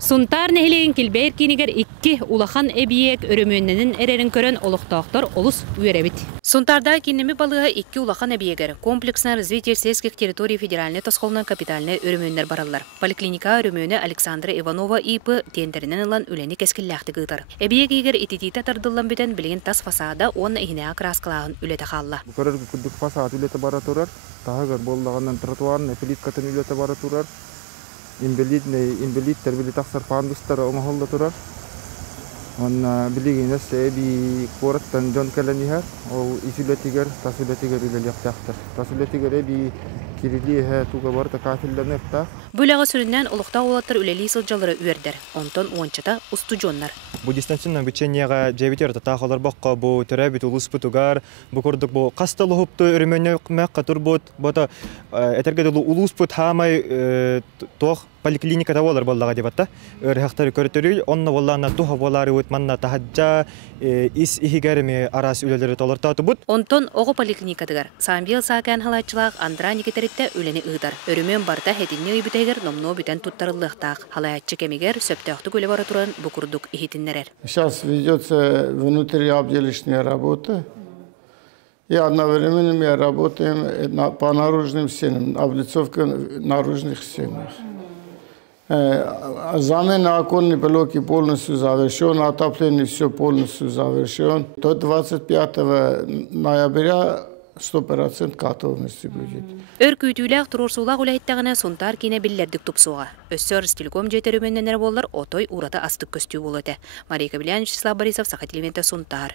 Сунтар нехилеген килбейр кинигер икки улахан эбиек өрөмөнненин эрерин көрөн олуктоктор олус үеребит. Сунтарда киннеми балыга икки улахан эбиегер комплексное развитие сельских территорий федеральный тосхолунан капитальный өрөмөннер бараллар. Поликлиника өрөмөнө Александра Иванова ИП тендеринен алан үлени кескиллахты гытар. Эбиек игер ититита тардыллан битен билген тас фасада он ихне краскалагын үлете халла. Көрөр күдүк фасад үлете бара турар. Тагыр боллагандан тротуарын плиткатын үлете бара турар. Инвалид тербили таксар пандустар омахолда турар. Он билигинес эби кораттан жон келенихер, ол исүлетигер, тасүлетигер үлелектактар. Тасүлетигер эби кирилие туга барта кафелленерта. Бүләгы сүрүннән улукта улаттар үлели сылжалары үердер. Онтон уончата устужоннар. Бу дистанционный обучениега жебитер тахалар бакка бу терабит улус бутугар, бу курдук бу касталыхыпты өрмөнө мәкка турбут, бата этергеде улус бут хамай тох поликлиника тавалар баллага дебатта. Өрхактар көрөтөрүл, онна баллана туха балары өт манна тахаджа ис ихигерме арас үлелери толортату бут. Онтон ого поликлиникадыгар самбил сакан халачылак Андра Никитеритте үлени ыдар. Өрөмөн барда хединне үбүтегер номно бүтен туттарылыктак. Халаяччы кемигер сөптөктү көлө бара туран бу курдук ихитиннерер. Сейчас ведется внутриобделочная работа. И одновременно мы работаем по наружным стенам, облицовка наружных стен. Замена оконной блоки полностью завершен, отопление все полностью завершен. До 25 ноября 100% готовности будет. Өркүйтүләк турурсулак үләйттәгенә сунтар кине билләрдик тупсуга. Өссөр стилком җетерүменнәр боллар отой урата астык көстү булды. Мария Каблянович, Вячеслав Борисов, Сахатиль Сунтар.